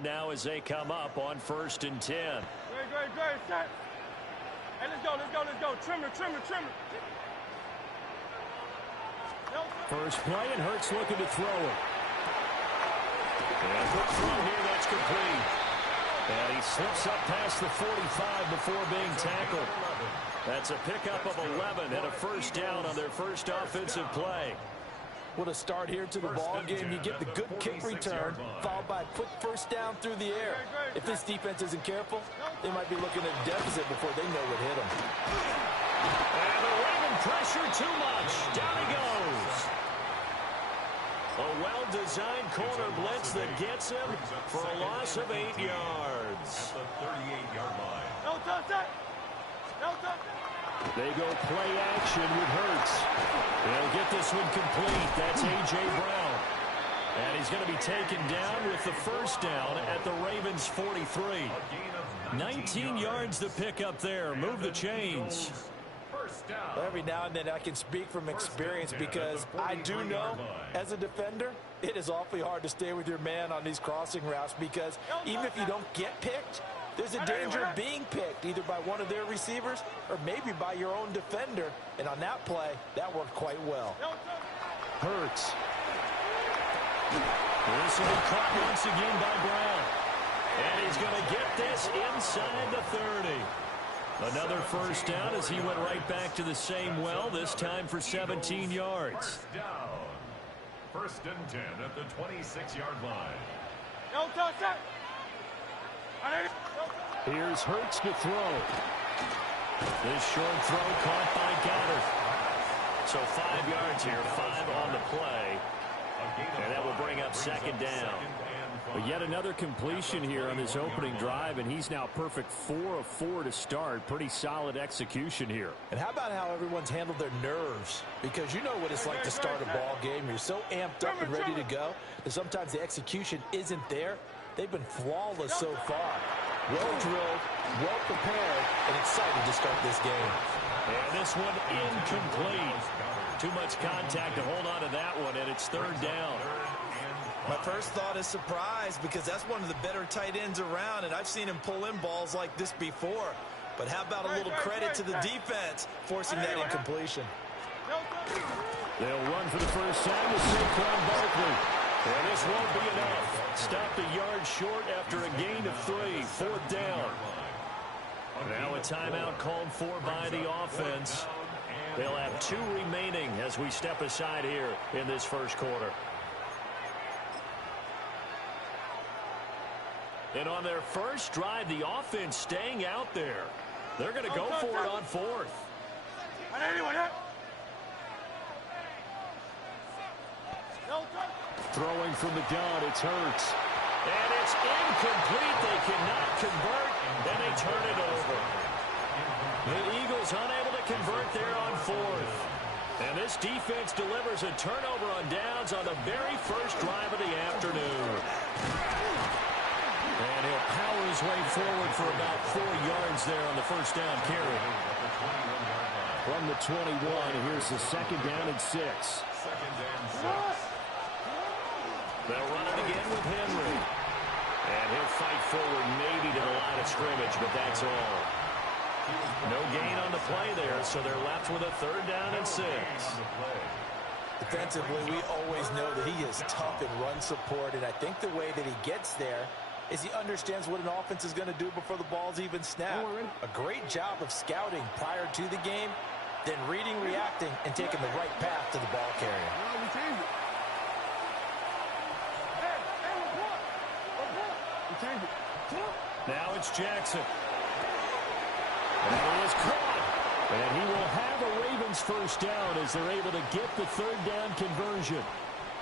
one now as they come up on 1st and 10. Great, set. Hey, let's go. Trimmer. First play, and Hurts looking to throw it. And quick throw here, that's complete. And he slips up past the 45 before being tackled. That's a pickup of 11 and a first down on their first offensive play. What a start here to the ball game. You get the good kick return, followed by a quick first down through the air. If this defense isn't careful, they might be looking at a deficit before they know what hit them. And the Raven pressure too much. Down he goes. A well-designed corner blitz that gets him for a loss of 8 yards. At the 38-yard line. No touchdown. They go play action with Hurts. They'll get this one complete. That's A.J. Brown. And he's going to be taken down with the first down at the Ravens' 43. 19 yards to pick up there. Move the chains. Well, every now and then I can speak from experience because I do know as a defender it is awfully hard to stay with your man on these crossing routes because even if you don't get picked, there's a danger of being picked either by one of their receivers or maybe by your own defender. And on that play, that worked quite well. Hurts. This will be caught once again by Brown. And he's going to get this inside the 30. Another first down as he went right back to the same well, this time for 17 yards. First down. 1st and 10 at the 26-yard line. No touchdown. Here's Hurts to throw. This short throw caught by Goddard. So 5 yards here, 5 on the play. And that will bring up 2nd down. But yet another completion here on this opening drive, and he's now perfect 4 of 4 to start. Pretty solid execution here. And how about how everyone's handled their nerves? Because you know what it's like to start a ball game. You're so amped up and ready to go that sometimes the execution isn't there. They've been flawless so far. Well drilled, well prepared, and excited to start this game. And this one incomplete. Too much contact to hold on to that one, and it's 3rd down. My first thought is surprise because that's one of the better tight ends around, and I've seen him pull in balls like this before. But how about a little credit to the defense forcing that incompletion? They'll run for the first time with Saquon Barkley. And this won't be enough. Stopped a yard short after a gain of 3. 4th down. Now a timeout called for by the offense. They'll have 2 remaining as we step aside here in this first quarter. And on their first drive, the offense staying out there. They're going to go for it on 4th. Throwing from the gun, it's Hurts. And it's incomplete. They cannot convert, and they turn it over. The Eagles unable to convert there on 4th. And this defense delivers a turnover on downs on the very first drive of the afternoon. And he'll power his way forward for about 4 yards there on the first down carry. From the 21, here's the 2nd down and 6. 2nd and 6. They'll run it again with Henry. And he'll fight forward maybe to the line of scrimmage, but that's all. No gain on the play there, so they're left with a 3rd down and 6. Defensively, we always know that he is tough in run support, and I think the way that he gets there is he understands what an offense is going to do before the ball's even snapped. A great job of scouting prior to the game, then reading, reacting, and taking the right path to the ball carrier. Now it's Jackson. And it is caught. And he will have a Ravens first down as they're able to get the 3rd down conversion.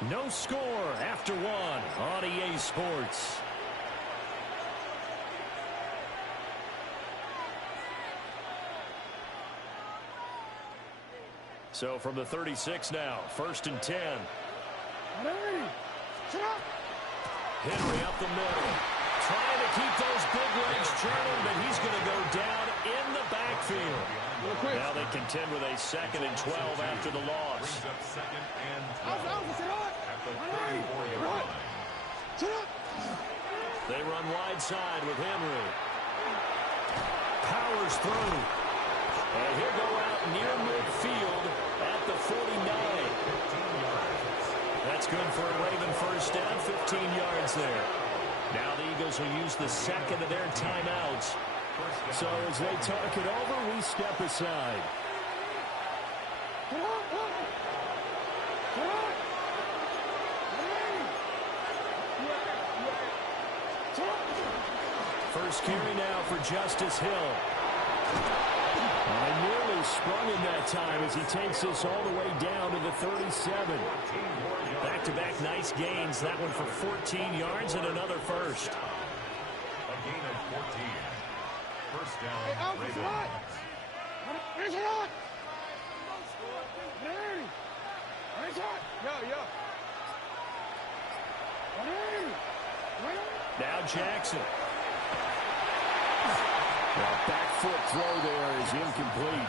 No score after 1 on EA Sports. So from the 36 now, 1st and 10. Henry up the middle. Trying to keep those big legs churning, but he's going to go down in the backfield. Now they contend with a 2nd and 12 after the loss. Second and 12 at the 34-yard line. They run wide side with Henry. Powers through. And he'll go out near midfield at the 49. That's good for a Raven first down, 15 yards there. Now the Eagles will use the second of their timeouts. So as they talk it over, we step aside. First carry now for Justice Hill. And nearly sprung in that time as he takes this all the way down to the 37. Back-to-back nice gains. That one for 14 yards and another first. A gain of 14. First down, Ravens. Now Jackson. Well, back foot throw there is incomplete.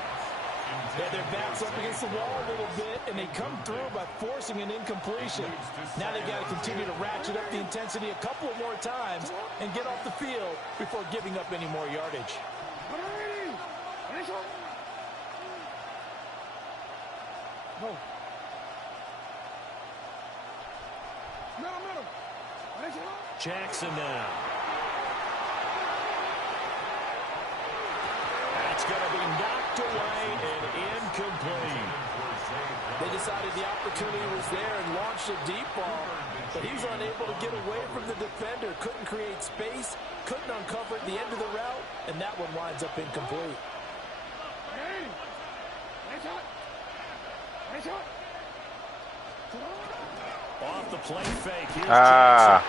Yeah, their back's up against the wall a little bit, and they come through by forcing an incompletion. Now they've got to continue to ratchet up the intensity a couple of more times and get off the field before giving up any more yardage. Jackson now. That's going to be knocked away and incomplete. They decided the opportunity was there and launched a deep ball, but he was unable to get away from the defender, couldn't create space, couldn't uncover at the end of the route, and that one winds up incomplete. Off the play fake. Here's Jackson.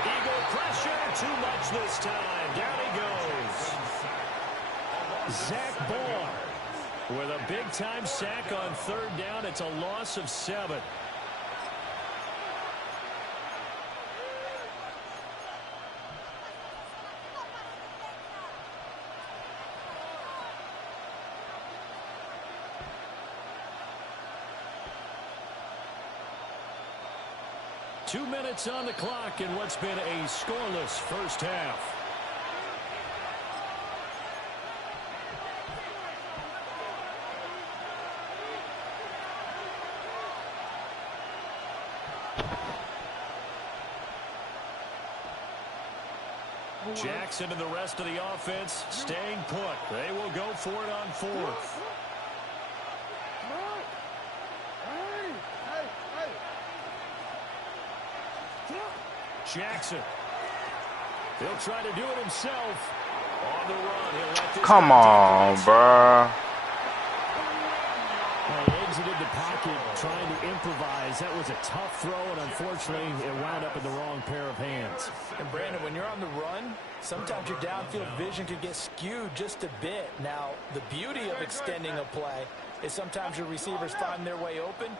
Eagle pressure. Too much this time. Down he goes. Zach Barr with a big-time sack on third down. It's a loss of 7. Two minutes on the clock in what's been a scoreless first half. Jackson and the rest of the offense staying put. They will go for it on fourth. Jackson. He'll try to do it himself. On the run. He'll let this Come on, bruh. Exited the pocket trying to improvise. That was a tough throw, and unfortunately, it wound up in the wrong pair of hands. And Brandon, when you're on the run, sometimes your downfield vision could get skewed just a bit. Now, the beauty of extending a play is sometimes your receivers find their way open,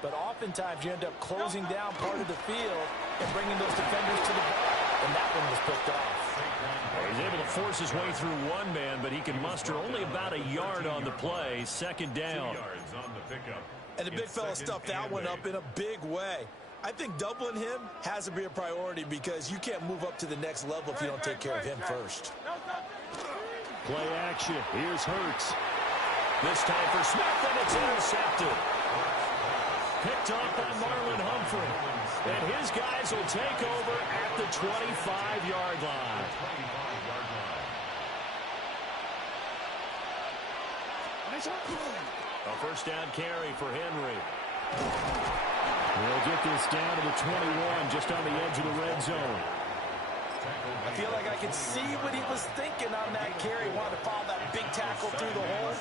but oftentimes you end up closing down part of the field and bringing those defenders to the ball, and that one was picked off. He's able to force his way through one man, but he can muster only about a yard on the play. Second down. And the big fella stuffed that one up in a big way. I think doubling him has to be a priority because you can't move up to the next level if you don't take care of him first. Play action. Here's Hurts. This time for Smith, and it's intercepted. Picked off by Marlon Humphrey. And his guys will take over at the 25-yard line. A first down carry for Henry. We'll get this down to the 21, just on the edge of the red zone. I feel like I could see what he was thinking on that carry. Wanted to follow that big tackle through the hole.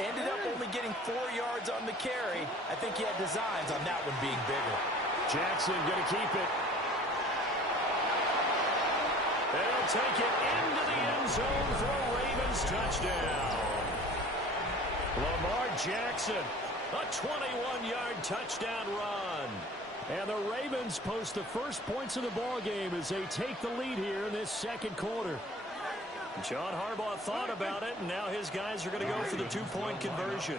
Ended up only getting 4 yards on the carry. I think he had designs on that one being bigger. Jackson going to keep it. They'll take it into the end zone for a Ravens touchdown. Lamar Jackson, a 21-yard touchdown run. And the Ravens post the first points of the ballgame as they take the lead here in this second quarter. John Harbaugh thought about it, and now his guys are going to go for the two-point conversion.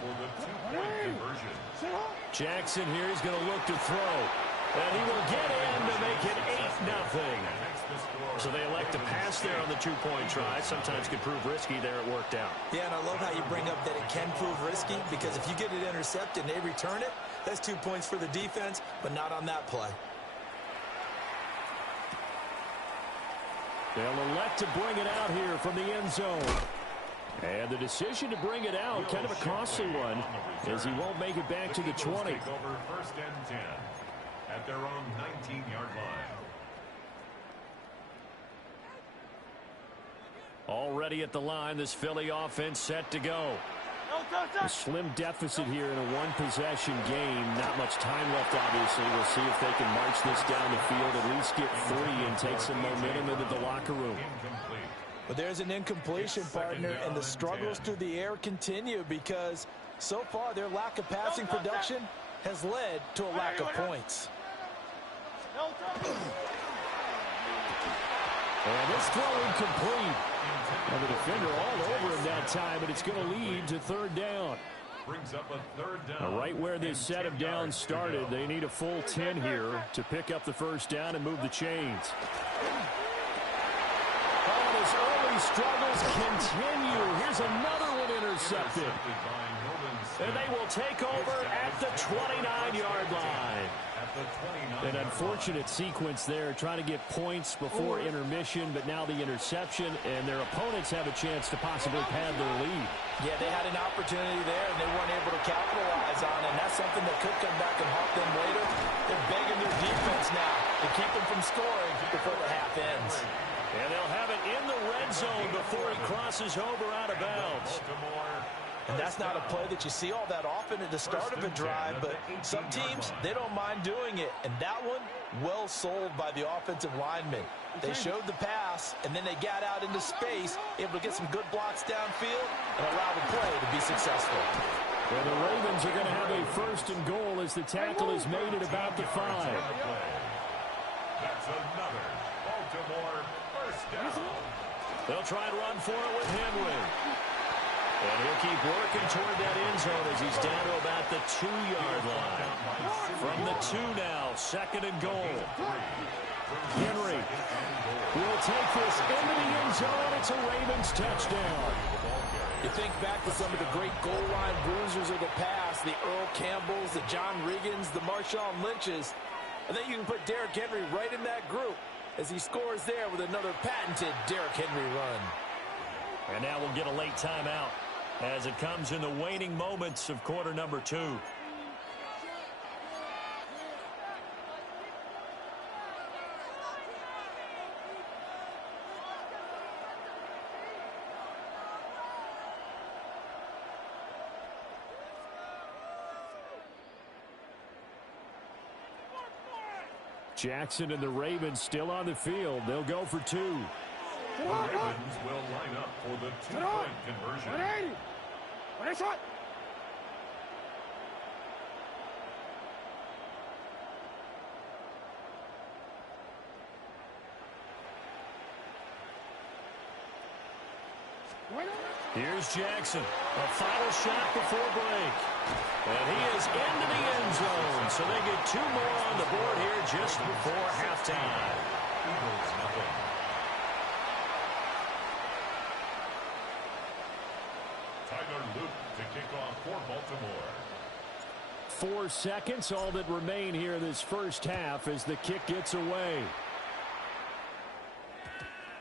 Jackson here is going to look to throw. And he will get in to make it 8-0. the score. So they elect to pass there on the two-point try. Sometimes can prove risky. There it worked out. Yeah, and I love how you bring up that it can prove risky, because if you get it intercepted and they return it, that's 2 points for the defense, but not on that play. They'll elect to bring it out here from the end zone. And the decision to bring it out, kind of a costly one, as he won't make it back to the 20. Take over 1st and 10 at their own 19-yard line. Already at the line, this Philly offense set to go. A slim deficit here in a one-possession game. Not much time left, obviously. We'll see if they can march this down the field, at least get 3 and take some momentum into the locker room. But there's an incompletion, partner, and the struggles through the air continue, because so far their lack of passing production has led to a lack of points. And this throw incomplete. And the defender all over him that time, but it's going to lead to 3rd down. Brings up a 3rd down. Right where this set of downs started, they need a full 10 here to pick up the 1st down and move the chains. Oh, his early struggles continue. Here's another one intercepted. And they will take over at the 29-yard line. An unfortunate sequence there, trying to get points before intermission, but now the interception, and their opponents have a chance to possibly pad their lead. Yeah, they had an opportunity there, and they weren't able to capitalize on it, and that's something that could come back and haunt them later. They're begging their defense now to keep them from scoring before the half ends. And they'll have it in the red zone before he crosses over out of bounds. And that's not a play that you see all that often at the start of a drive, but some teams, they don't mind doing it. And that one, well sold by the offensive lineman. They showed the pass, and then they got out into space, able to get some good blocks downfield and allow the play to be successful. Well, the Ravens are going to have a 1st and goal as the tackle is made at about the 5. That's another Baltimore 1st down. They'll try and run for it with Henry. And he'll keep working toward that end zone as he's down to about the 2-yard line. From the 2 now, 2nd and goal. Henry will take this into the end zone. It's a Ravens touchdown. You think back to some of the great goal line bruisers of the past, the Earl Campbells, the John Riggins, the Marshawn Lynches. I think you can put Derrick Henry right in that group as he scores there with another patented Derrick Henry run. And now we'll get a late timeout as it comes in the waning moments of quarter number 2. Jackson and the Ravens still on the field. They'll go for 2. The Ravens will line up for the 2-point conversion. Here's Jackson. A final shot before break. And he is into the end zone. So they get 2 more on the board here just before halftime. Eagles nothing. Tyler Luke to kick off for Baltimore. 4 seconds, all that remain here this first half as the kick gets away.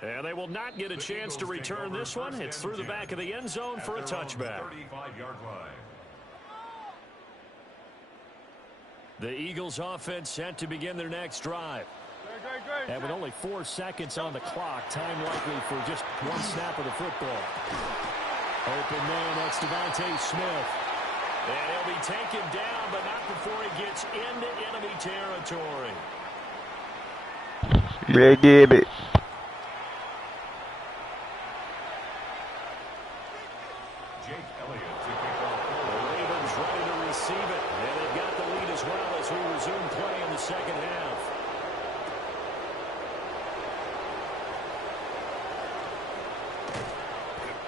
And they will not get a chance to return this one. It's through the back of the end zone for a touchback. 35-yard line. The Eagles offense set to begin their next drive. And with only 4 seconds on the clock, time likely for just 1 snap of the football. Open man, that's Devontae Smith. And he'll be taken down, but not before he gets into enemy territory. Yeah, get it. Jake Elliott to kick off. The Ravens ready to receive it. And they've got the lead as well as we resume play in the second half.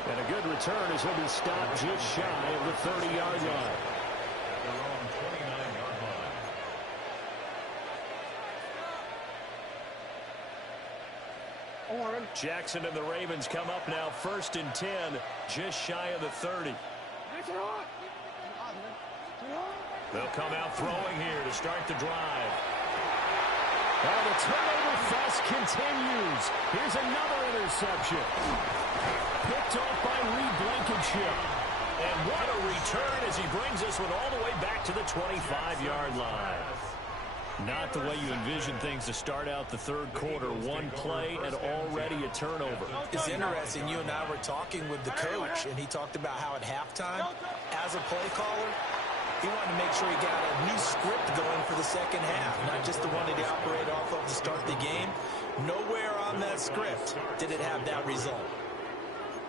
And a good return as he'll be stopped just shy of the 30-yard line. Their own 29-yard line. 4 Jackson and the Ravens come up now 1st and 10, just shy of the 30. They'll come out throwing here to start the drive. Oh, the turnover fest continues. Here's another interception. Picked off by Reed Blankenship. And what a return as he brings this one all the way back to the 25-yard line. Not the way you envision things to start out the third quarter. One play and already a turnover. It's interesting. You and I were talking with the coach, and he talked about how at halftime, as a play caller, he wanted to make sure he got a new script going for the second half, not just the one that he operated off of to start the game. Nowhere on that script did it have that result.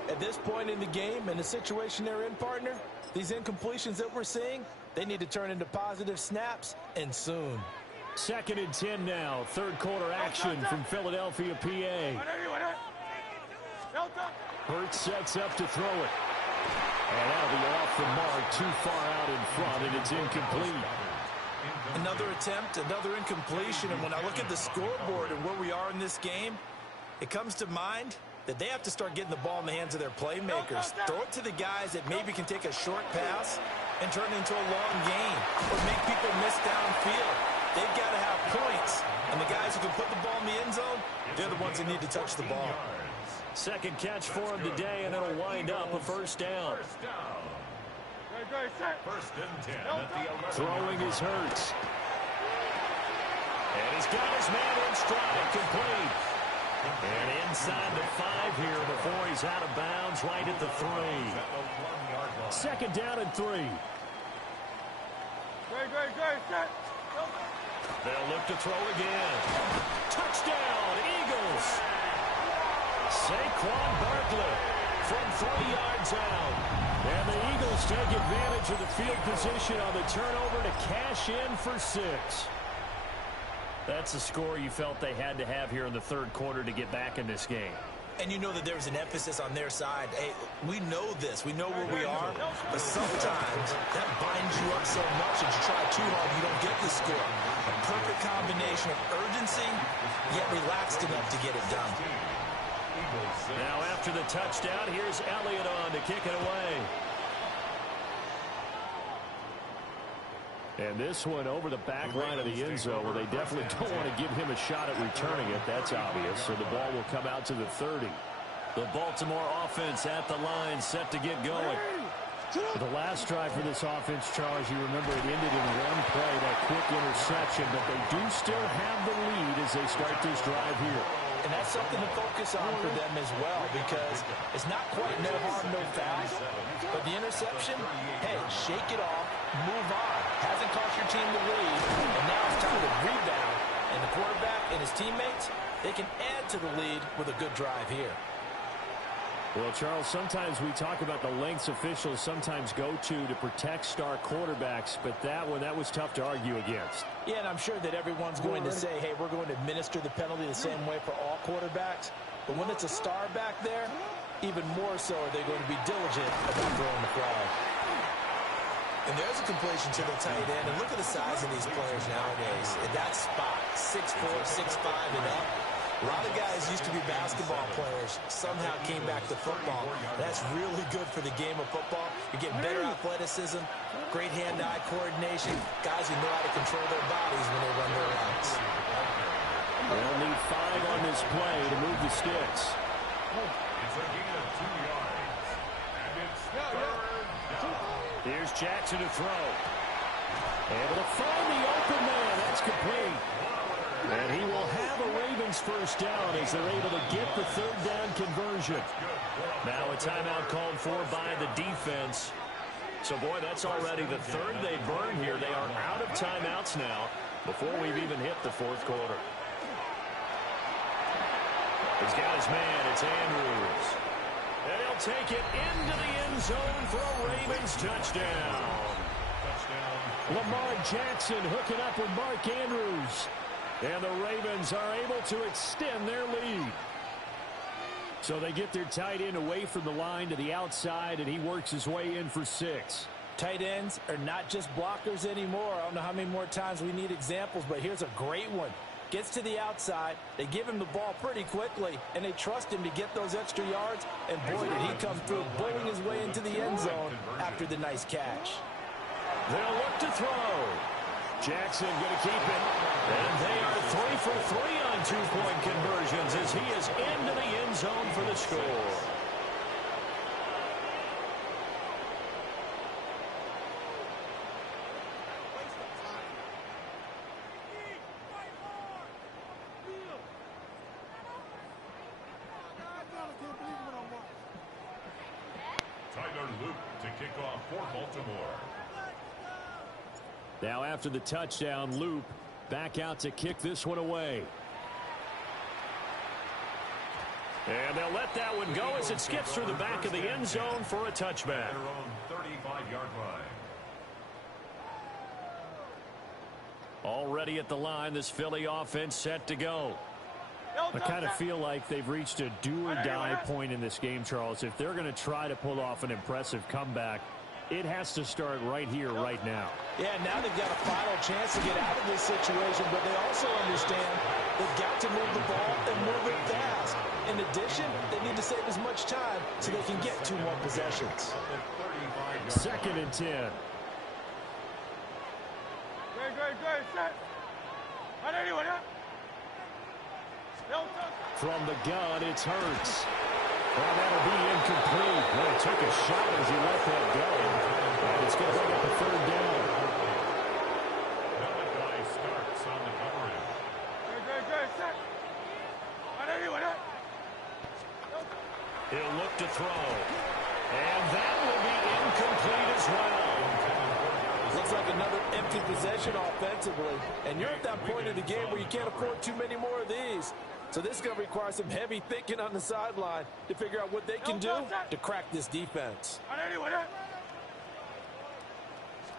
At this point in the game, in the situation they're in, partner, these incompletions that we're seeing, they need to turn into positive snaps, and soon. 2nd and 10 now. Third quarter action from Philadelphia, PA. Hurts sets up to throw it. And that'll be off the mark, too far out in front, and it's incomplete. Another attempt, another incompletion, and when I look at the scoreboard and where we are in this game, it comes to mind that they have to start getting the ball in the hands of their playmakers. Throw it to the guys that maybe can take a short pass and turn it into a long gain or make people miss downfield. They've got to have points, and the guys who can put the ball in the end zone, they're the ones that need to touch the ball. Second catch for him today, and it'll wind up a first down. 1st and 10 at the 11. Throwing his Hurts. And he's got his man in stride, complete. And inside the 5 here before he's out of bounds, right at the 3. 2nd down and 3. They'll look to throw again. Touchdown, Eagles. Saquon Barkley from 3 yards out. And the Eagles take advantage of the field position on the turnover to cash in for 6. That's the score you felt they had to have here in the third quarter to get back in this game. And you know that there's an emphasis on their side. Hey, we know this. We know where we are. But sometimes that binds you up so much that you try too hard, you don't get the score. A perfect combination of urgency, yet relaxed enough to get it done. Now after the touchdown, here's Elliott on to kick it away. And this one over the back line of the end zone, where they definitely don't want to give him a shot at returning it. That's obvious. So the ball will come out to the 30. The Baltimore offense at the line, set to get going. The last drive for this offense, Charles, you remember it ended in one play, that quick interception, but they do still have the lead as they start this drive here. And that's something to focus on for them as well, because it's not quite no harm, no foul. But the interception, hey, shake it off, move on. Hasn't cost your team the lead, and now it's time to rebound. And the quarterback and his teammates, they can add to the lead with a good drive here. Well, Charles, sometimes we talk about the lengths officials sometimes go to protect star quarterbacks, but that one, that was tough to argue against. Yeah, and I'm sure that everyone's going to say, hey, we're going to administer the penalty the same way for all quarterbacks. But when it's a star back there, even more so are they going to be diligent about throwing the flag. And there's a completion to the tight end. And look at the size of these players nowadays. In that spot, 6'4", 6'5", and up. A lot of guys used to be basketball players, somehow came back to football. That's really good for the game of football. You're getting better athleticism, great hand-eye coordination, guys who know how to control their bodies when they run their routes. They'll need 5 on this play to move the sticks. It's a gain of 2 yards. And it's 3rd down. Here's Jackson to throw. Able to find the open man. That's complete. And he will have a Ravens first down as they're able to get the 3rd down conversion. Now a timeout called for by the defense. So, boy, that's already the 3rd they burn here. They are out of timeouts now before we've even hit the 4th quarter. He's got his man. It's Andrews. And he'll take it into the end zone for a Ravens touchdown. Lamar Jackson hooking up with Mark Andrews. And the Ravens are able to extend their lead. So they get their tight end away from the line to the outside, and he works his way in for 6. Tight ends are not just blockers anymore. I don't know how many more times we need examples, but here's a great one. gets to the outside. They give him the ball pretty quickly, and they trust him to get those extra yards. And boy, did he come through, bowling his way into the end zone after the nice catch. They'll look to throw. Jackson going to keep it. And they are 3 for 3 on two-point conversions as he is into the end zone for the score. To kick off for Baltimore. Now after the touchdown, Loop back out to kick this one away. And they'll let that one go as it skips through the back of the end zone for a touchback. Their own 35-yard line. Already at the line, this Philly offense set to go. I kind of feel like they've reached a do-or-die point in this game, Charles. If they're going to try to pull off an impressive comeback, it has to start right here, right now. Yeah, now they've got a final chance to get out of this situation, but they also understand they've got to move the ball and move it fast. In addition, they need to save as much time so they can get 2 more possessions. 2nd and 10. Great, set. Anyone, huh? From the gun, it's Hurts. Well, that'll be incomplete. Well, he took a shot as he let that go. And it's going to bring up a 3rd down. Malachi starts on the coverage. Great, set. Anyone, huh? He'll look to throw. And that will be incomplete as well. Looks like another empty possession offensively. And you're at that point in the game where you can't afford too many more of these. So this is going to require some heavy thinking on the sideline to figure out what they can do to crack this defense.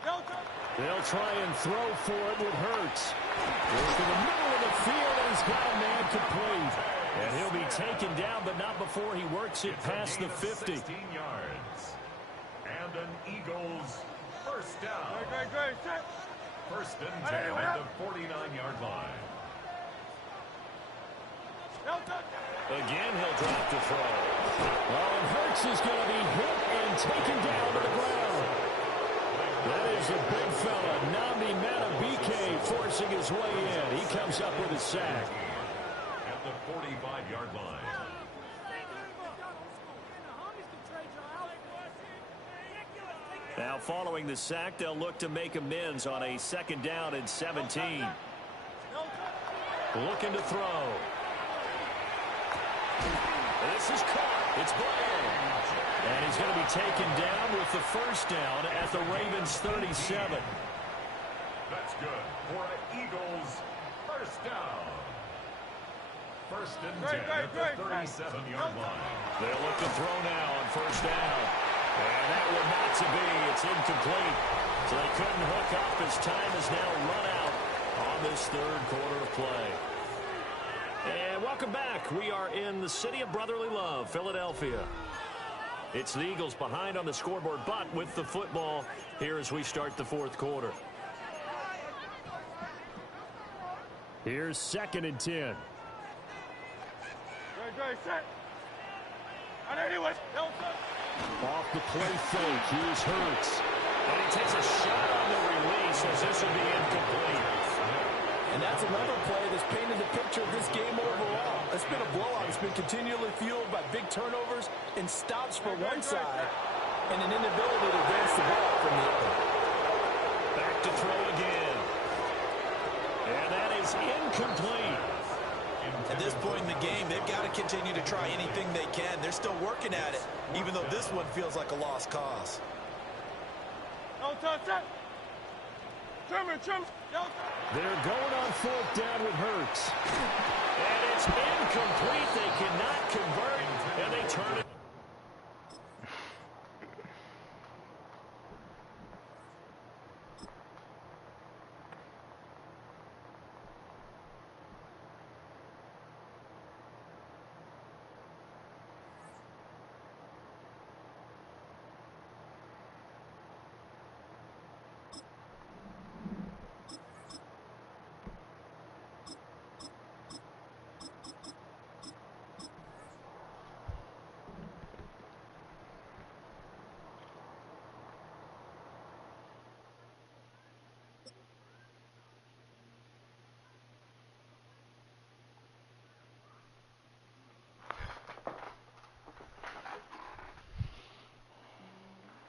They'll try and throw for it with Hurts. Goes to the middle of the field, and he's got a man complete. And he'll be taken down, but not before he works it past the 50. 16 yards. And an Eagles first down. Great, set. 1st and 10 at the 49-yard line. Again, he'll drop to throw. Well, and Hurts is going to be hit and taken down to the ground. That is a big fella, Nnamdi Madubuike, forcing his way in. He comes up with a sack. At the 45-yard line. Now, following the sack, they'll look to make amends on a 2nd down and 17. Looking to throw. This is caught. It's Blair. And he's going to be taken down with the 1st down at the Ravens' 37. That's good for an Eagles first down. 1st and 10 at the 37-yard line. They'll look to throw now on 1st down. And that will not to be. It's incomplete. So they couldn't hook up as time has now run out on this 3rd quarter of play. And welcome back. We are in the city of brotherly love, Philadelphia. It's the Eagles behind on the scoreboard, but with the football here as we start the 4th quarter. Here's 2nd and 10. Great, set. Anyone, Off the play fake, here's Hurts. And he takes a shot on the release as this will be incomplete. And that's another play that's painted the picture of this game overall. It's been a blowout. It's been continually fueled by big turnovers and stops for one side and an inability to advance the ball from the other. Back to throw again. And that is incomplete. At this point in the game, they've got to continue to try anything they can. They're still working at it, even though this one feels like a lost cause. They're going on 4th down with Hurts. And it's incomplete. They cannot convert, and they turn it.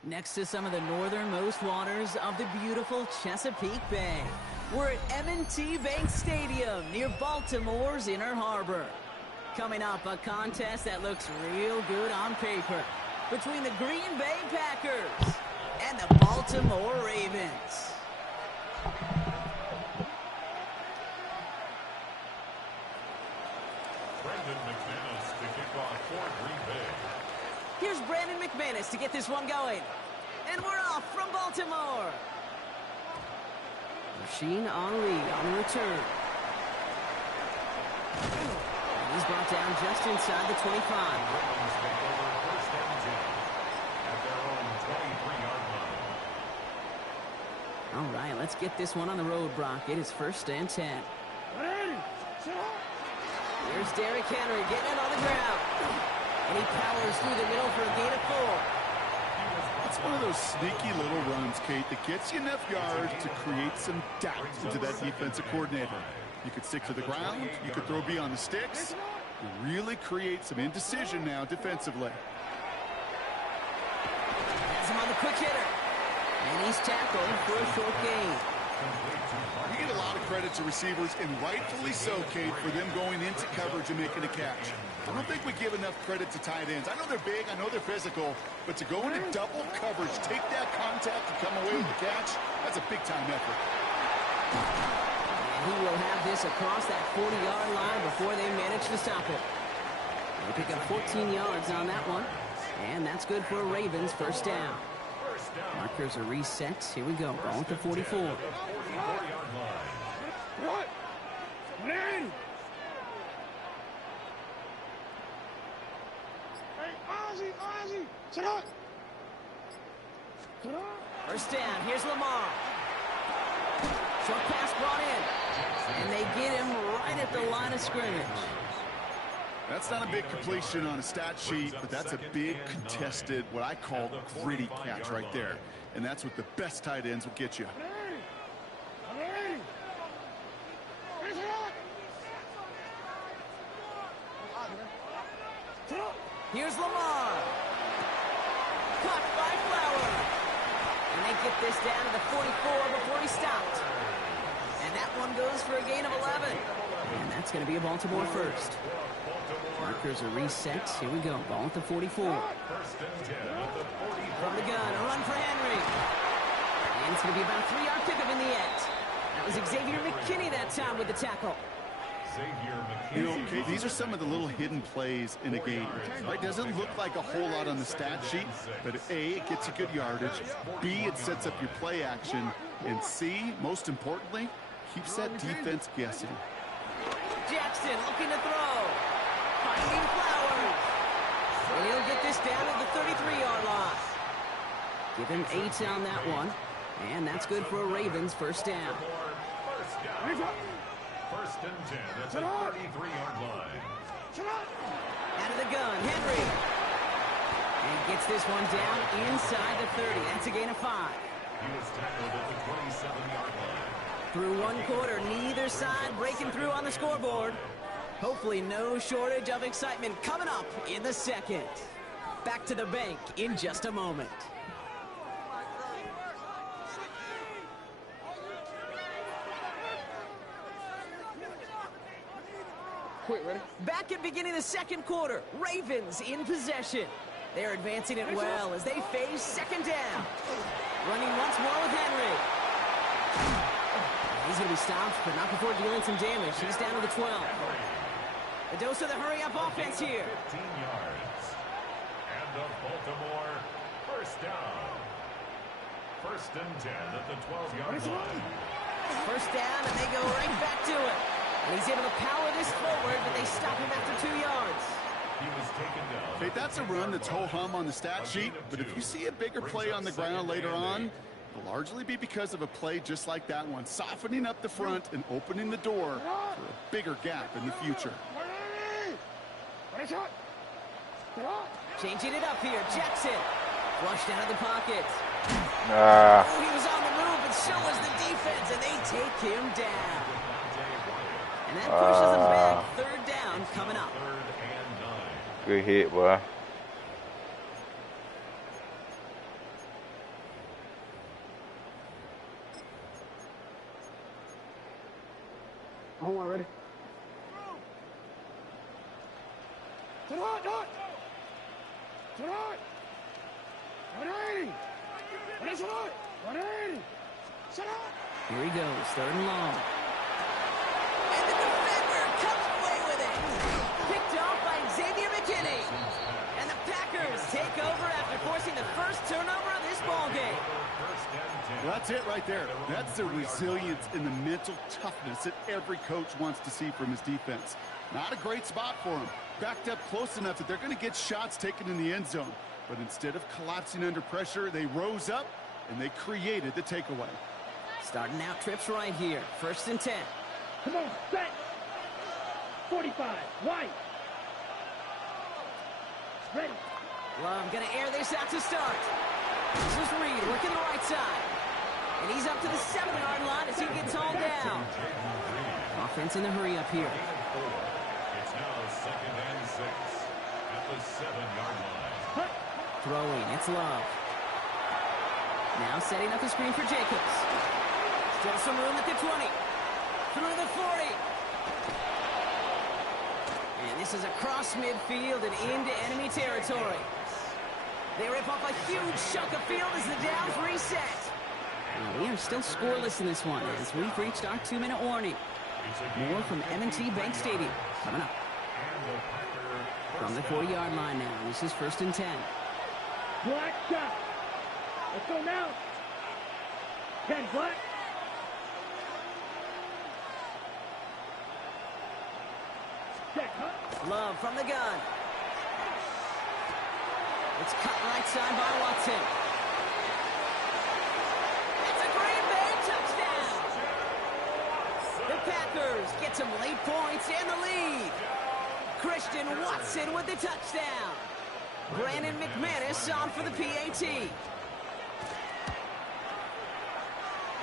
next to some of the northernmost waters of the beautiful Chesapeake Bay. We're at M&T Bank Stadium near Baltimore's Inner Harbor. Coming up, a contest that looks real good on paper between the Green Bay Packers and the Baltimore Ravens. Here's Brandon McManus to get this one going. And we're off from Baltimore. Rasheen Ali on the return. And he's brought down just inside the 25. All right, let's get this one on the road, Brock. It is 1st and 10. Here's Derrick Henry getting it on the ground. And he powers through the middle for a gain of 4. It's one of those sneaky little runs, Kate, that gets you enough yards to create some doubt into that defensive coordinator. You could stick to the ground. You could throw beyond the sticks. You really create some indecision now defensively. Has him on the quick hitter. And he's tackled for a short gain. You get a lot of credit to receivers, and rightfully so, Kate, for them going into coverage and making a catch. I don't think we give enough credit to tight ends. I know they're big, I know they're physical, but to go into double coverage, take that contact and come away with the catch, that's a big-time effort. And he will have this across that 40-yard line before they manage to stop it. They pick up 14 yards on that one, and that's good for a Ravens 1st down. Markers are reset. Here we go. Ball at the 44. What? Man! Hey, Ozzie! Sit up! 1st down. Here's Lamar. Short pass brought in. And they get him right at the line of scrimmage. That's not a big completion on a stat sheet, but that's a big contested, what I call gritty catch right there. And that's what the best tight ends will get you. Here's Lamar. Caught by Flower. And they get this down to the 44 before he stopped. And that one goes for a gain of 11. And that's going to be a Baltimore 1st. Markers are reset. Here we go. Ball at the 44. From the gun, a run for Henry. And it's going to be about a 3-yard pickup in the end. That was Xavier McKinney that time with the tackle. You know, okay, these are some of the little hidden plays in a game. Right? Doesn't look like a whole lot on the stat sheet, but A, it gets you good yardage. B, it sets up your play action. And C, most importantly, keeps that defense guessing. Jackson looking to throw. Finding Flowers. And he'll get this down to the 33-yard line. Give him 8 on that one. And that's good for a Ravens 1st down. 1st and 10 at the 33-yard line. Out of the gun, Henry. And gets this one down inside the 30. That's a gain of 5. He was tackled at the 27-yard line. Through one quarter, neither side breaking through on the scoreboard. Hopefully no shortage of excitement coming up in the 2nd. Back to the bank in just a moment. Back at beginning of the 2nd quarter, Ravens in possession. They're advancing it well as they face 2nd down. Running once more with Henry. He's going to be stopped, but not before dealing some damage. He's down to the 12. A dose of the hurry-up offense here. 15 yards. And the Baltimore 1st down. 1st and 10 at the 12-yard line. 1st down, and they go right back to it. And he's able to power this forward, but they stop him after 2 yards. He was taken down. Okay, that's a run that's ho-hum on the stat sheet, but if you see a bigger play on the ground later on, it'll largely be because of a play just like that one, softening up the front and opening the door for a bigger gap in the future. Changing it up here, Jackson. Flushed out of the pocket. Ah. Oh, he was on the move, but so was the defense, and they take him down. And that pushes them back. 3rd down coming up. Good hit, boy. Here he goes, 3rd and long. And the defender comes away with it. Picked off by Xavier McKinney. And the Packers take over after forcing the first turnover of this ballgame. Well, that's it right there. That's the resilience and the mental toughness that every coach wants to see from his defense. Not a great spot for him. Backed up close enough that they're going to get shots taken in the end zone. But instead of collapsing under pressure, they rose up and they created the takeaway. Starting out trips right here. 1st and 10. Come on, set. 45, right. Ready. Love going to air this out to start. This is Reed working the right side. And he's up to the 7-yard line as he gets hauled down. Offense in the hurry up here. It's now 2nd and 6 at the 7-yard line. Throwing, it's Love. Now setting up the screen for Jacobs. Still some room at the 20. Through the 40. And this is across midfield and into enemy territory. They rip off a huge chunk of field as the downs reset. Now, we are still scoreless in this one as we've reached our 2-minute warning. More from M&T Bank Stadium coming up. From the 40-yard line now, this is 1st and 10. Black shot. Let's go now. 10, Black. Check, huh? Love from the gun. It's cut right side by Watson. It's a Green Bay touchdown. The Packers get some late points and the lead. Christian Watson with the touchdown. Brandon McManus on for the PAT.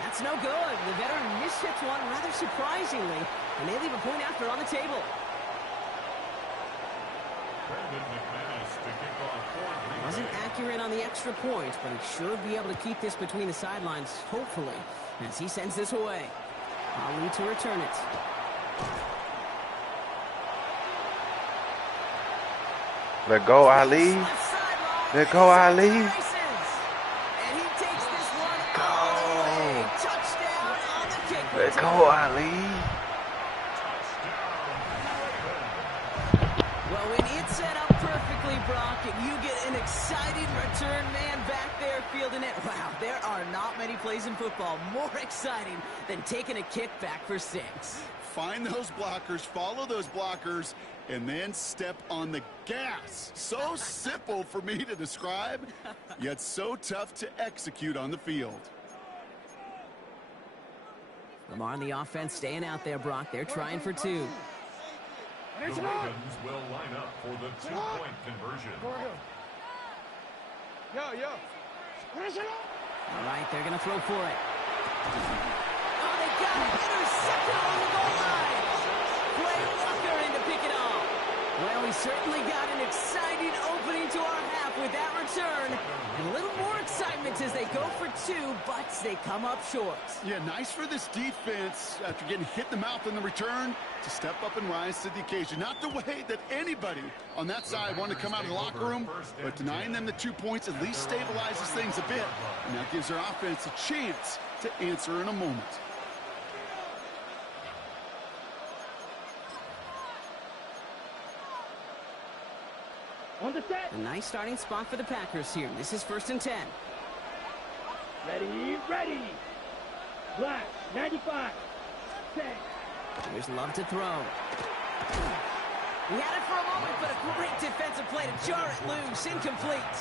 That's no good. The veteran mishits one rather surprisingly, and they leave a point after on the table. Wasn't accurate on the extra point, but he should be able to keep this between the sidelines, hopefully, as he sends this away. Ali to return it. Let go, Ali. Let go, Ali. And he takes this one all the way. Touchdown on the kick. Let go, Ali. Well, when it's set up perfectly, Brock, and you get an exciting return man back there fielding it, wow, there are not many plays in football more exciting than taking a kick back for 6. Find those blockers, follow those blockers, and then step on the gas. So simple for me to describe, yet so tough to execute on the field. Lamar and the offense staying out there, Brock. They're trying for 2. The Ravens will line up for the 2-point conversion. All right, they're going to throw for it. Oh, they got it. Intercepted on the goal line. Quay Walker in to pick it off. Well, we certainly got an exciting opening to our half with that return. And a little more excitement as they go for 2, but they come up short. Yeah, nice for this defense after getting hit in the mouth in the return to step up and rise to the occasion. Not the way that anybody on that side wanted to come out of the locker room, but denying them the 2 points at least stabilizes things a bit. And that gives their offense a chance to answer in a moment. On the set. A nice starting spot for the Packers here. This is 1st and 10. Ready, ready. Black, 95. Set. Here's Love to throw. He had it for a moment, but a great defensive play to jar it loose. Incomplete.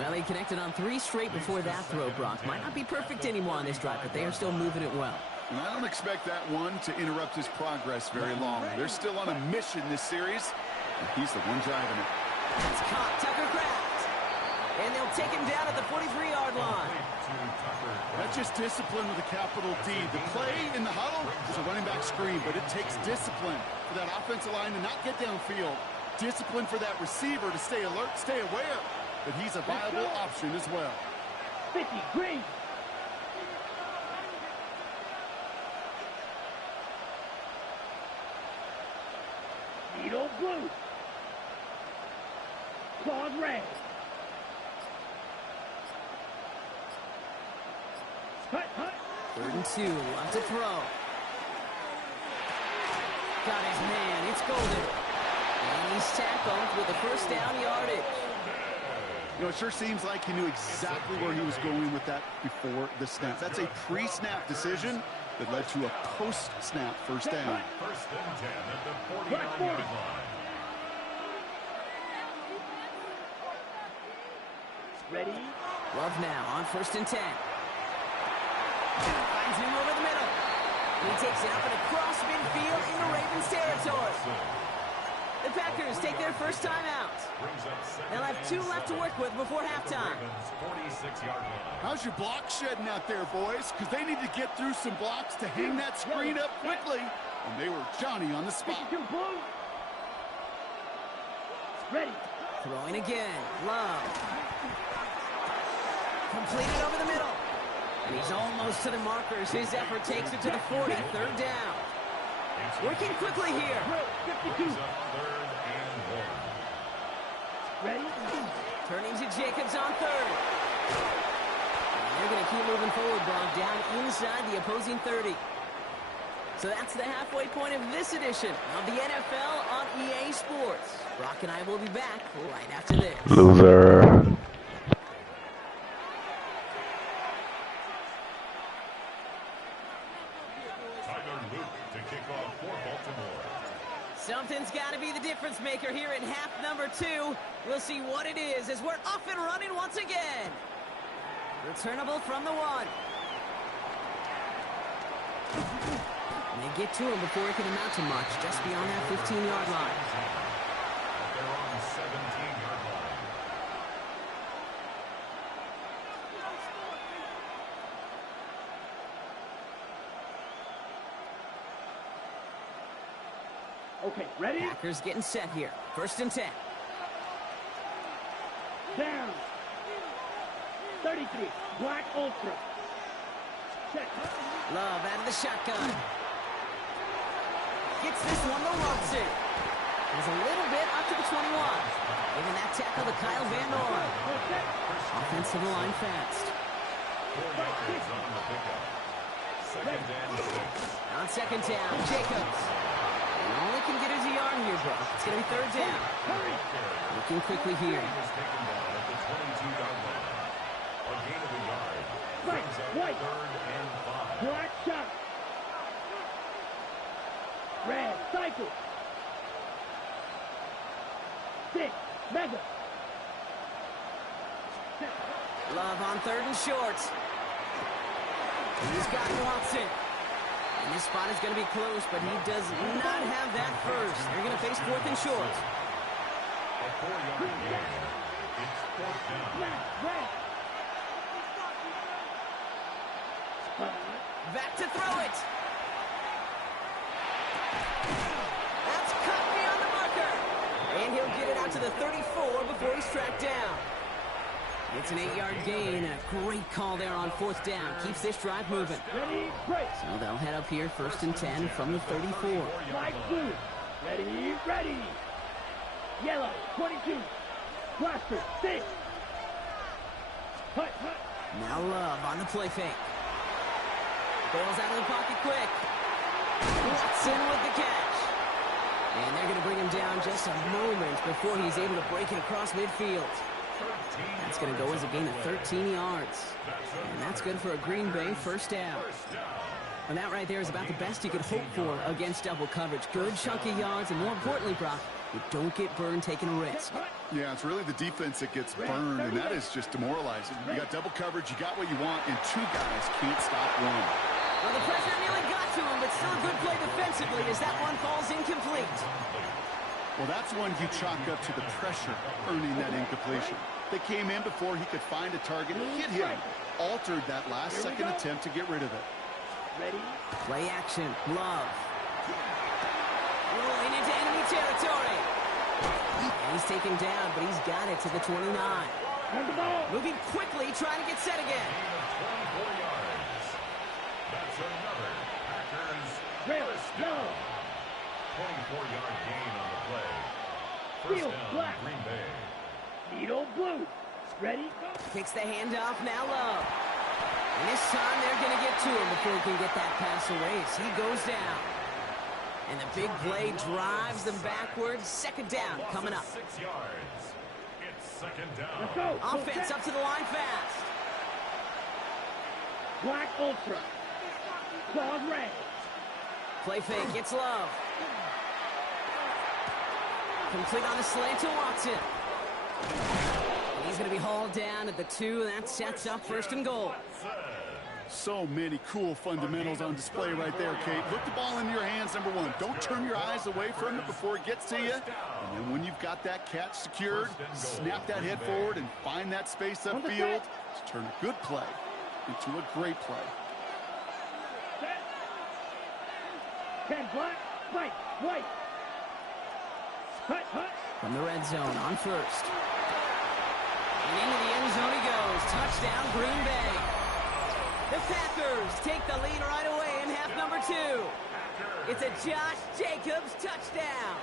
Well, he connected on 3 straight before that throw, Brock. Might not be perfect anymore on this drive, but they are still moving it well. And I don't expect that one to interrupt his progress very long. They're still on a mission this series, and he's the one driving it. It's caught, Tucker Kraft. And they'll take him down at the 43-yard line. That's just discipline with a capital D. The play in the huddle is a running back screen, but it takes discipline for that offensive line to not get downfield. Discipline for that receiver to stay alert, stay aware that he's a viable option as well. 50, green. Needle blue. Ball red. Hut, hut. 3rd and 2. Love to throw. Got his man. It's golden. And he's tackled with the first down yardage. You know, it sure seems like he knew exactly where he was going with that before the snap. That's a pre-snap decision that led to a post-snap first down. First and 10 at the 49-yard line. Ready? Love now on 1st and 10. Finds him over the middle. He takes it up and across midfield in the Ravens territory. The Packers take their first time out. They'll have 2 left to work with before halftime. How's your block shedding out there, boys? Because they need to get through some blocks to hang that screen up quickly. And they were Johnny on the spot. Ready. Throwing again. Love. Completed over the middle. And he's almost to the markers. His effort takes it to the 40. 3rd down. Working quickly here. 52. Ready? Turning to Jacobs on 3rd. And they're going to keep moving forward, Brock, down inside the opposing 30. So that's the halfway point of this edition of the NFL on EA Sports. Brock and I will be back right after this. Loser. Something's got to be the difference maker here in half number 2. We'll see what it is as we're off and running once again. Returnable from the 1. And they get to him before it can amount to much, just beyond that 15-yard line. They're on the 17-yard line. Okay, ready? Packers getting set here. 1st and 10. Down. 33. Black Ultra. Check. Love out of the shotgun. Gets this one to Watson. He's a little bit up to the 21. Giving that tackle to Kyle Van Noy. Offensive line fast. 4 yards on the pickup. 2nd and 6. On 2nd down, Jacobs. And all they can get is a yard here, bro. It's going to be 3rd down. Looking quickly here. He was taken down at the 22-yard line. A gain of a yard. Brings up White. 3rd and 5. Black shot. Red. Cycle. 6. Mega. Love on 3rd and short. He's got Watson. And this spot is going to be close, but he does not have that first. They're going to face 4th and short. A 4-yard gain. It's 4th down. Back to throw it. That's cut beyond the marker. And he'll get it out to the 34 before he's tracked down. It's an 8-yard gain, and a great call there on 4th down. Keeps this drive moving. Ready, break. So they'll head up here 1st and 10 from the 34. Light blue. Ready, ready. Yellow, 22. Blaster, 6. Hut, hut. Now Love on the play fake. Bails out of the pocket quick. Watson with the catch. And they're going to bring him down just a moment before he's able to break it across midfield. That's going to go as a gain of 13 yards. And that's good for a Green Bay first down. And that right there is about the best you could hope for against double coverage. Good chunky yards, and more importantly, Brock, you don't get burned taking a risk. Yeah, it's really the defense that gets burned, and that is just demoralizing. You got double coverage, you got what you want, and 2 guys can't stop one. Well, the pressure nearly got to him, but still a good play defensively as that one falls incomplete. Well, that's one you chalk up to the pressure earning that incompletion. They came in before he could find a target, hit him, altered that last-second attempt to get rid of it. Ready? Play action. Love. Rolling into enemy territory. And he's taken down, but he's got it to the 29. Moving quickly, trying to get set again. 24 yards. That's another Packers first down. 24-yard gain on the play. First down, Green Bay. Needle blue. Ready, go. Kicks the handoff, now low. And this time they're going to get to him before he can get that pass away as he goes down. And the big play drives them backwards. Second down coming up. 6 yards. It's second down. Let's go. Offense up to the line fast. Black Ultra. Claws red. Play fake, gets low. Complete on the slant to Watson. And he's going to be hauled down at the 2. That sets up first and goal. So many cool fundamentals on display right there, Kate. Put the ball in your hands, number one. Don't turn your eyes away from it before it gets to you. And then when you've got that catch secured, snap that head forward and find that space upfield to turn a good play into a great play. 10 black, white, white. Hut, hut. From the red zone on first. And into the end zone he goes. Touchdown, Green Bay. The Packers take the lead right away in half number 2. It's a Josh Jacobs touchdown.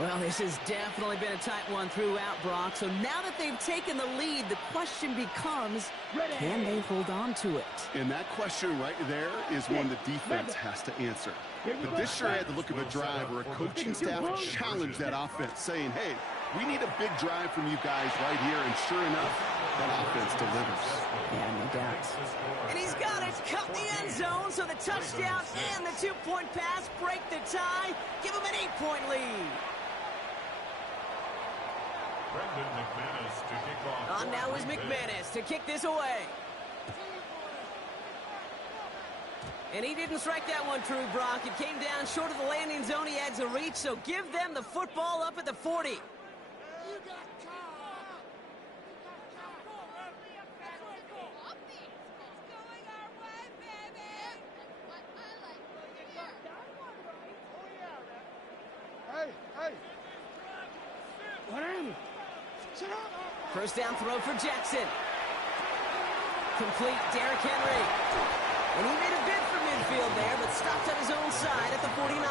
Well, this has definitely been a tight one throughout, Brock. So now that they've taken the lead, the question becomes, can they hold on to it? And that question right there is one the defense has to answer. But this sure had the look of a drive where a coaching staff challenged that offense, saying, hey, we need a big drive from you guys right here. And sure enough, that offense delivers. Yeah, no doubt. And he's got it. Cut the end zone, so the touchdown and the 2-point pass break the tie. Give him an 8-point lead. On now is McManus to kick this away. And he didn't strike that one true, Brock. It came down short of the landing zone. He had to reach, so give them the football up at the 40. First down throw for Jackson. Complete, Derrick Henry. And he made a bid for midfield there, but stopped on his own side at the 49.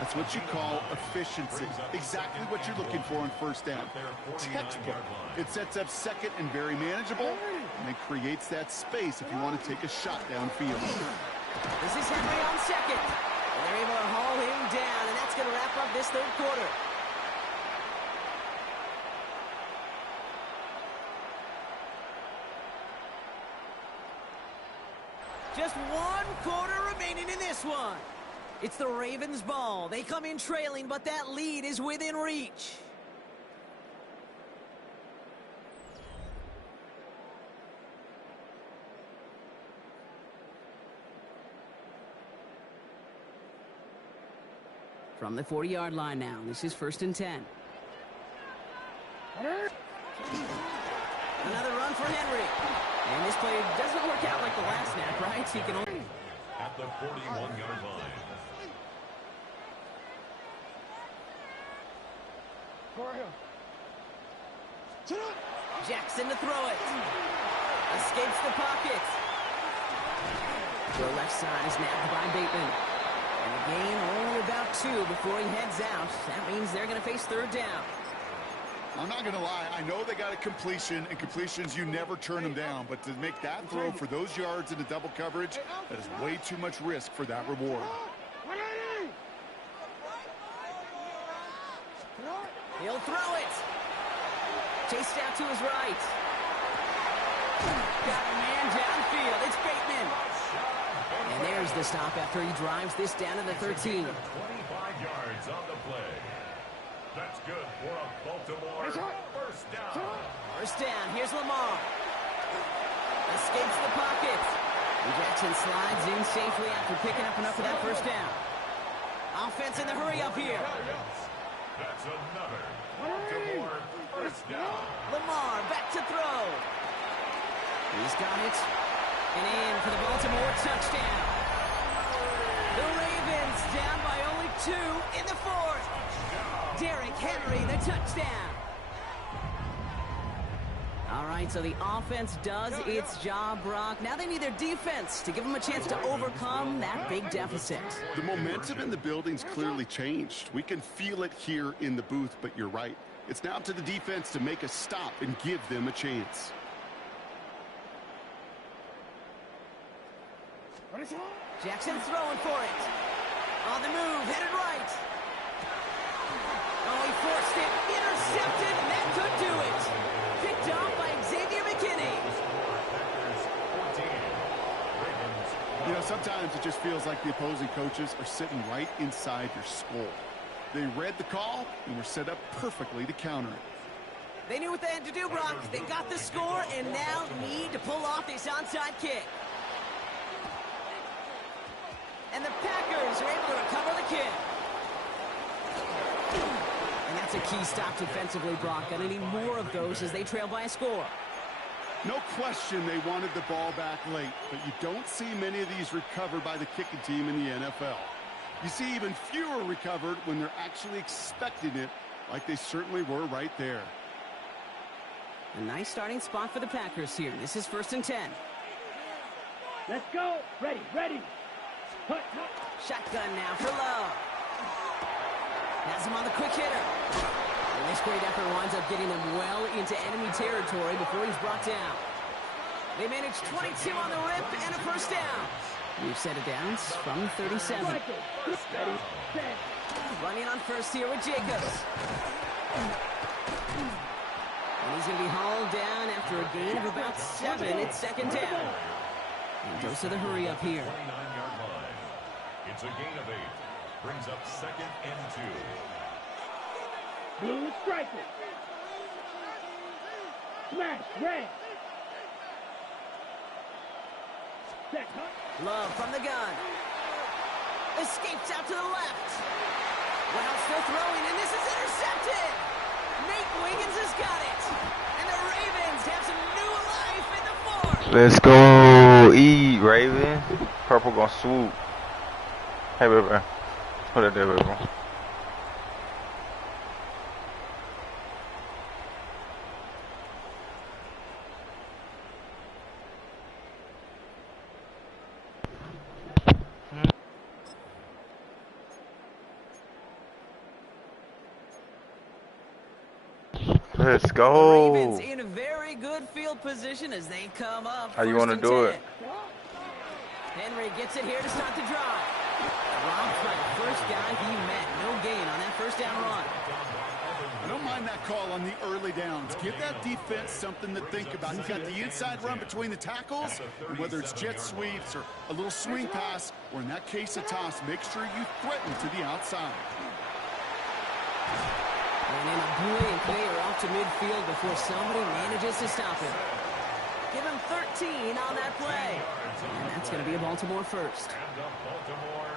That's what you call efficiency. Exactly what you're looking for on first down. Textbook. It sets up second and very manageable, and it creates that space if you want to take a shot downfield. This is Henry on second. And they're able to haul him down, and that's going to wrap up this third quarter. Just 1 quarter remaining in this one. It's the Ravens' ball. They come in trailing, but that lead is within reach. From the 40-yard line now. This is first and 10. Another run for Henry. And this play doesn't work out like the last snap, right? He can only... At the 41-yard line. Jackson to throw it. Escapes the pocket. The left side is nabbed by Bateman. And the gain only about 2 before he heads out. That means they're going to face third down. I'm not going to lie. I know they got a completion, and completions, you never turn them down. But to make that throw for those yards into double coverage, that is way too much risk for that reward. He'll throw it. Chased out to his right. Got a man downfield. It's Bateman. And there's the stop after he drives this down to the 13. 25 yards on the play. That's good for a Baltimore first down. First down. Here's Lamar. Escapes the pocket. And Jackson slides in safely after picking up enough of that first down. Offense in the hurry up here. That's another Baltimore first down. Lamar back to throw. He's got it. And in for the Baltimore touchdown. The Ravens down by only 2 in the fourth. Derrick Henry, the touchdown. All right, so the offense does its job, Brock. Now they need their defense to give them a chance to overcome that big deficit. The momentum in the building's clearly changed. We can feel it here in the booth, but you're right. It's now up to the defense to make a stop and give them a chance. Jackson throwing for it. On the move, headed right. Oh, he forced it, intercepted, and that could do it. Picked off by Xavier McKinney. You know, sometimes it just feels like the opposing coaches are sitting right inside your skull. They read the call and were set up perfectly to counter it. They knew what they had to do, Brock. They got the score and now need to pull off this onside kick. And the Packers are able to recover the kick. And that's a key stop defensively, Brock. Gonna need more of those as they trail by a score. No question they wanted the ball back late, but you don't see many of these recovered by the kicking team in the NFL. You see even fewer recovered when they're actually expecting it, like they certainly were right there. A nice starting spot for the Packers here. This is 1st and 10. Let's go. Ready, ready. Shotgun now for Love. Has him on the quick hitter. And this great effort winds up getting them well into enemy territory before he's brought down. They manage 22 on the rip and a first down. We've set it down from 37. Running on first here with Jacobs. And he's going to be hauled down after a gain of about 7. It's 2nd down. And goes to the hurry up here. It's a gain of 8. Brings up 2nd and 2. Blue striker. Smash, red. Love from the gun. Escapes out to the left. Well, still throwing, and this is intercepted. Nate Wiggins has got it. And the Ravens have some new life in the fourth. Let's go. Eat, Raven. Purple gonna swoop. Hey, baby. Put it there, baby. Let's go. Ravens in a very good field position as they come up. How you want to do it? Henry gets it here to start the drive. Robbed by the first guy he met. No gain on that first down run. I don't mind that call on the early downs. Give that defense something to think about. You've got the inside run between the tackles, and whether it's jet sweeps or a little swing pass, or in that case a toss, make sure you threaten to the outside. And in a brilliant clear off to midfield before somebody manages to stop him. Give him 13 on that play. And that's going to be a Baltimore first. And a Baltimore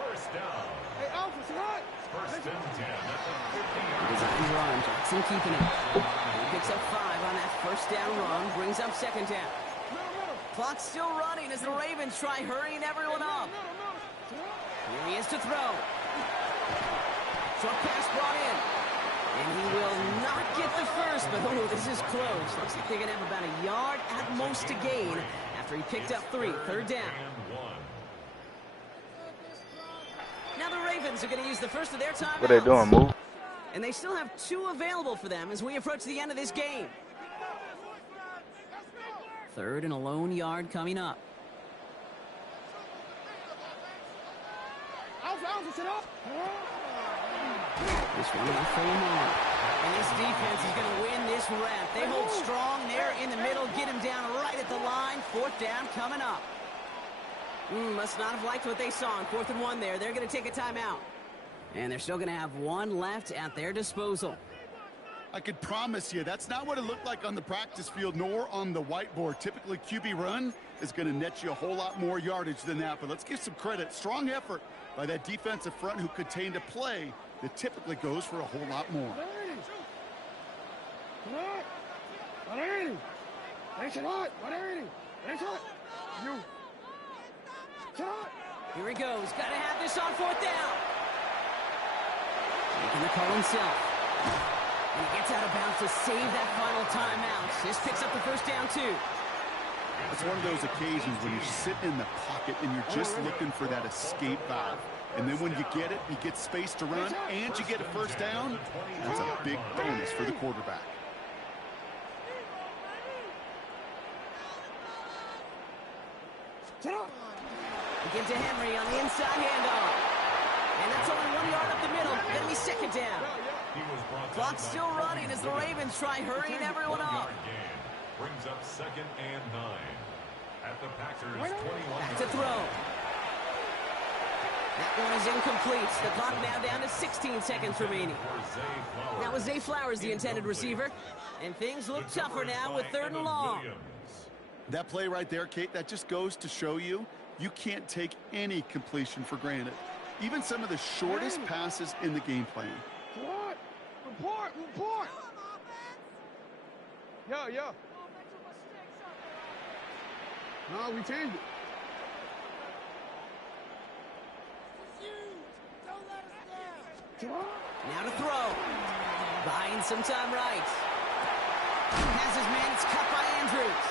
first down. Hey, officer, what? 1st and 10 at the 50-yard. Design run. Jackson keeping it. He picks up 5 on that first down run. Brings up 2nd down. Clock's still running as the Ravens try hurrying everyone up. Here he is to throw. Short pass brought in. And he will not get the first, but oh, this is close. Looks like they're going to have about a yard at most to gain after he picked up 3. 3rd down. Now the Ravens are going to use the first of their timeouts. What are they doing, move? And they still have 2 available for them as we approach the end of this game. 3rd and a lone yard coming up. This one will fill him on. And this defense is going to win this rep. They hold strong there in the middle, get him down right at the line. 4th down coming up. Must not have liked what they saw on 4th and 1 there. They're going to take a timeout. And they're still going to have 1 left at their disposal. I could promise you that's not what it looked like on the practice field nor on the whiteboard. Typically, QB run is going to net you a whole lot more yardage than that. But let's give some credit. Strong effort by that defensive front who contained a play that typically goes for a whole lot more. Here he goes. Got to have this on 4th down. Making the call himself. He gets out of bounds to save that final timeout. This picks up the first down, too. It's one of those occasions when you're sitting in the pocket and you're just looking for that escape valve. And then when you get it, you get space to run, and you get a first down. That's a big bonus for the quarterback. Give to Henry on the inside handoff. And that's only 1 yard up the middle. Going to be second down. Clock's still running as the Ravens try hurrying everyone up. Brings up 2nd and 9. At the Packers 21. Back to throw. That one is incomplete. The clock now down to 16 seconds remaining. That was Zay Flowers, the intended receiver. And things look tougher now with 3rd and long. That play right there, Kate, that just goes to show you can't take any completion for granted. Even some of the shortest passes in the game plan. Report. Yo. No, we changed it. Now to throw. Buying some time right. Has his man, it's cut by Andrews.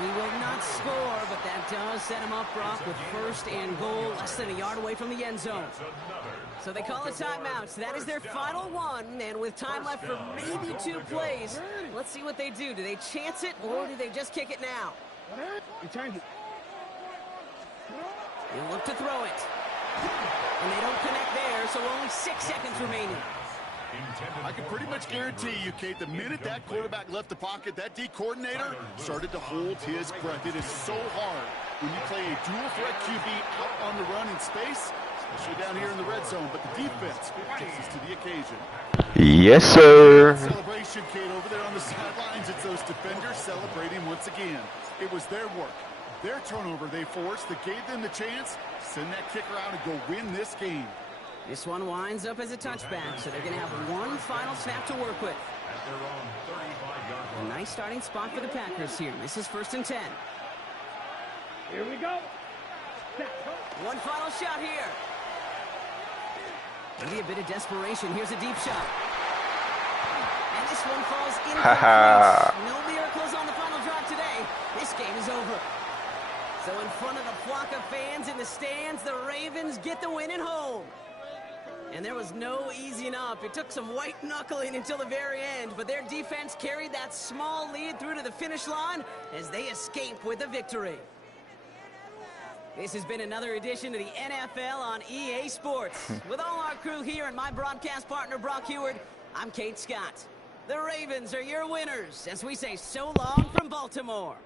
We will not score, but that does set him up, Brock, with 1st and goal, less than a yard away from the end zone. So they call a timeout. So that is their final one, and with time left for maybe 2 plays, let's see what they do. Do they chance it, or do they just kick it now? We changed it. They'll look to throw it. And they don't connect there, so only 6 seconds remaining. I can pretty much guarantee you, Kate, the minute that quarterback left the pocket, that D coordinator started to hold his breath. It is so hard when you play a dual threat QB out on the run in space, especially down here in the red zone, but the defense rises to the occasion. Yes, sir. Celebration, Kate, over there on the sidelines. It's those defenders celebrating once again. It was their work, their turnover they forced that gave them the chance to send that kicker out and go win this game. This one winds up as a touchback, so they're going to have one final snap to work with. A nice starting spot for the Packers here. This is 1st and 10. Here we go. One final shot here. Maybe a bit of desperation. Here's a deep shot. And this one falls incomplete. No miracles on the final drive today. This game is over. So in front of the flock of fans in the stands, the Ravens get the win at home. And there was no easing up. It took some white knuckling until the very end, but their defense carried that small lead through to the finish line as they escape with a victory. This has been another edition of the NFL on EA Sports. With all our crew here and my broadcast partner, Brock Heward, I'm Kate Scott. The Ravens are your winners as we say so long from Baltimore.